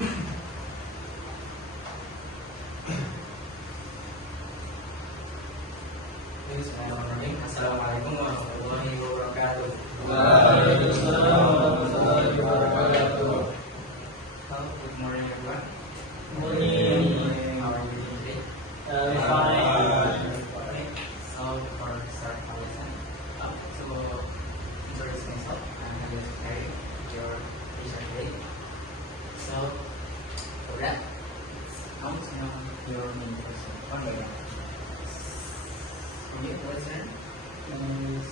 Bismillahirrahmanirrahim. Assalamualaikum warahmatullahi wabarakatuh. Waalaikumsalam warahmatullahi wabarakatuh. Good morning, everyone. Morning. How are you doing today? Fine. Okay. So before we start our lesson, to introduce myself, I'm Harry, your teacher today. So for that, I want to know your main person. One by one. Okay, what's your name? My name is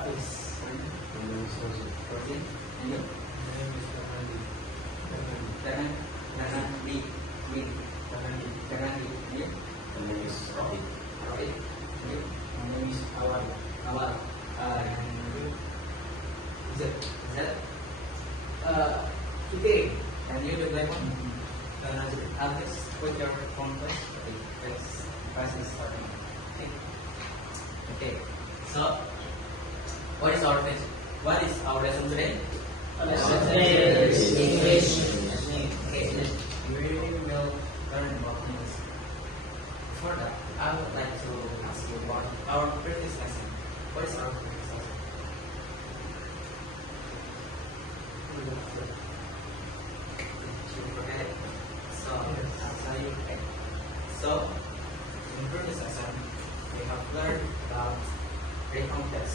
Ais. Protein. And you? My name is Ranandi. And you? My name is Rohit. Rohit. And you? My name is Awal. Awal. And you? Zed. Today. And you the black one? I'll just put your phone first. Okay, let's press this starting. Okay. So, what is our lesson today? Lesson today is English. Okay, we will learn about English. Before that, I would like to ask you about our previous lesson. What is our previous lesson? You forget it? So, I'll tell you. Okay. So, in previous lesson, we have learned about rate complex.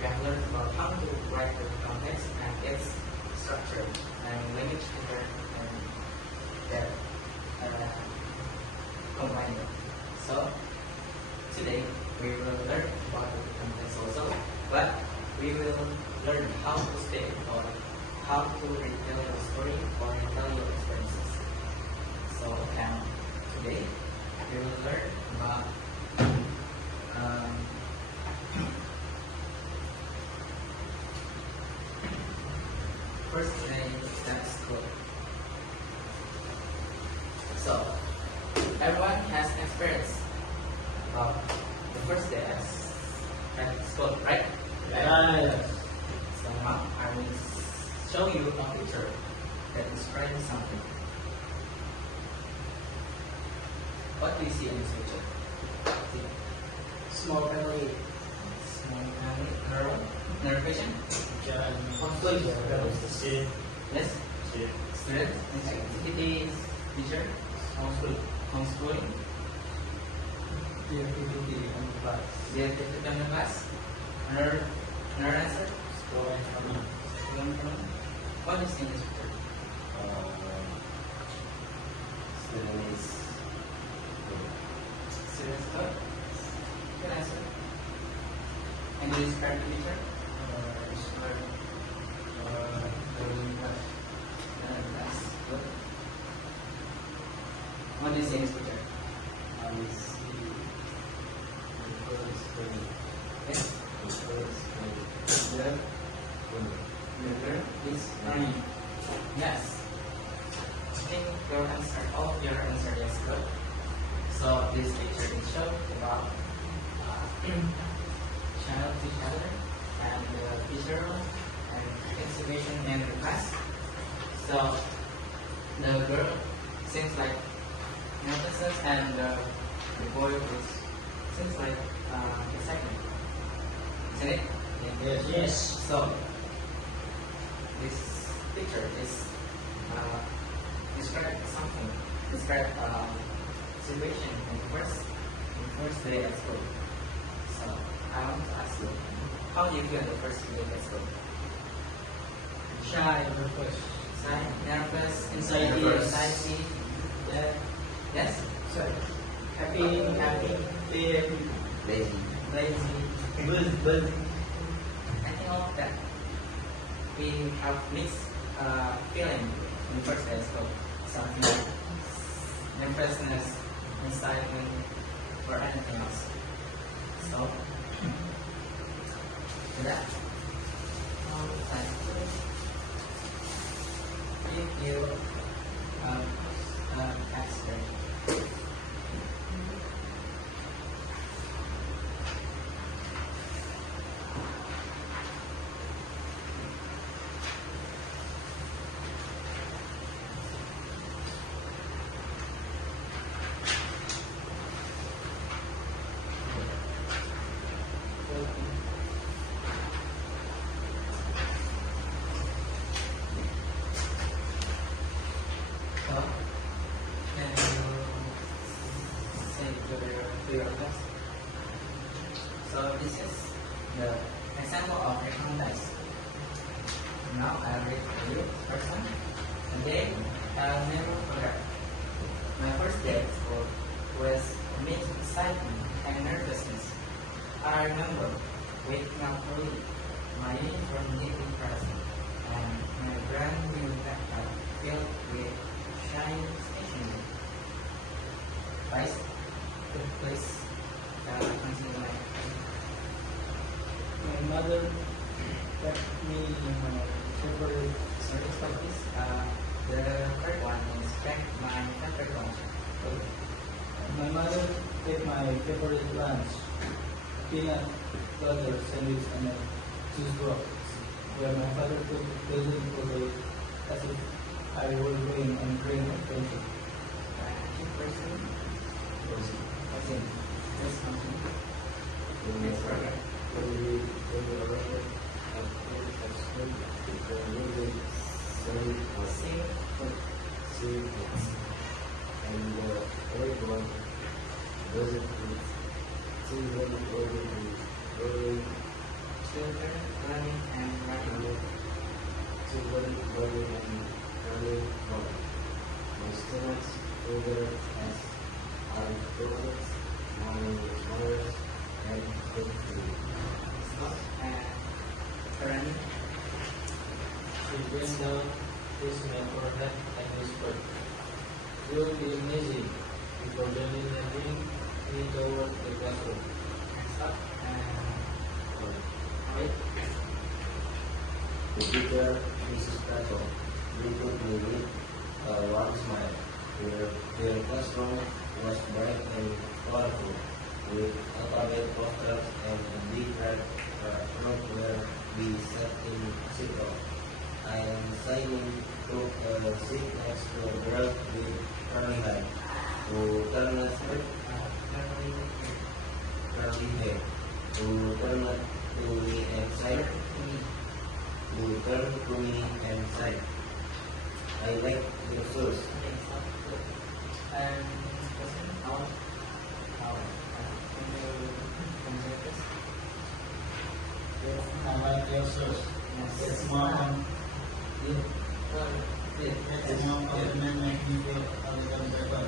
We have learned about how to write the complex and its structure and language pattern and their combine them. So today we will learn about the complex also, but we will learn how to speak or how to retell your story or retell your experiences. So today we will learn about first day at school. So everyone has experience about the first day at school, right? Yes. So now I will show you a picture that describes something. What do you see in this picture? See? Small family. Small family, girl, narration. Hopefully, Yes. Student, activities, teacher, homeschooling. They have to come to class. Another answer. What is in this picture? Students club. Good answer. And you describe the teacher? Class. Good. What is in this picture? Yes. The girl is running. Yes. I think your answer, all of your answer is good. So this picture is show about child to each other and the teacher and exhibition in the class. So the girl seems like nervous and the boy seems like excited. Isn't it? Yes. So this picture is describe situation in first day at school. So I want to ask you, how do you feel the first day at school? Shy, nervous. Shy, nervous, Anxiety. anxiety. Yeah. Yes. Sorry. Happy, fear, Lazy. lazy, buzz. I think all of that we have mixed feeling in first day at school. Something like nervousness, excitement, or anything else. So, with that, if you accident. I'll read for you person. And then I'll never forget. My first day at school was a mix of excitement and nervousness. I remember waking up early, my uniform neatly pressed, and my brand new backpack filled with shiny stationery. Guys, please continue my My mother kept me in my favorite. sorry, stop this. The third one is check my favorite lunch. My mother kept my favorite lunch, peanut butter sandwich and a cheese broth, where my father took building photos as if I were going on train adventure. Person, Rosie. person, please continue. Next program. When we arrived at school, the music was singing, and everyone doesn't children rolling, Children running and running. children rolling and running home. My stomach's further as I focus my mother's and hopefully. Stop and running. She bent down, kissed my forehead, and whispered, "You'll be amazing," before bending and leading me toward the classroom. Stop and wait. The teacher, Mrs. Prato, greeted me with a warm smile. Her classroom was bright and colorful, with alphabet posters and a big red room where we sat in a circle. I am signing took a seat next to a girl with curly hair, who turned curly hair, who turned to me and said, who turned to me and said, "I like your shoes." Okay, stop. Good. And person, how, can you translate this? I like your shoes. It's more on it's more compliment make me feel a little better.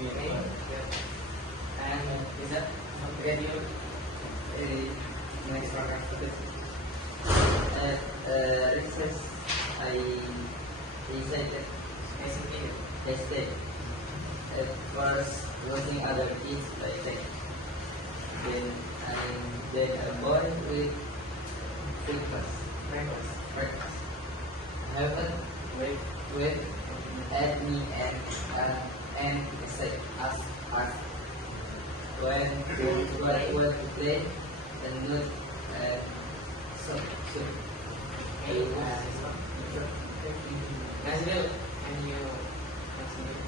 Okay, good. And is that video next program for this? Recess, I decided Basically, yesterday at first looking other kids like that. Then a boy with breakfast. breakfast happened with at me and said ask when to play and not so Okay, stop. Guys, can you continue?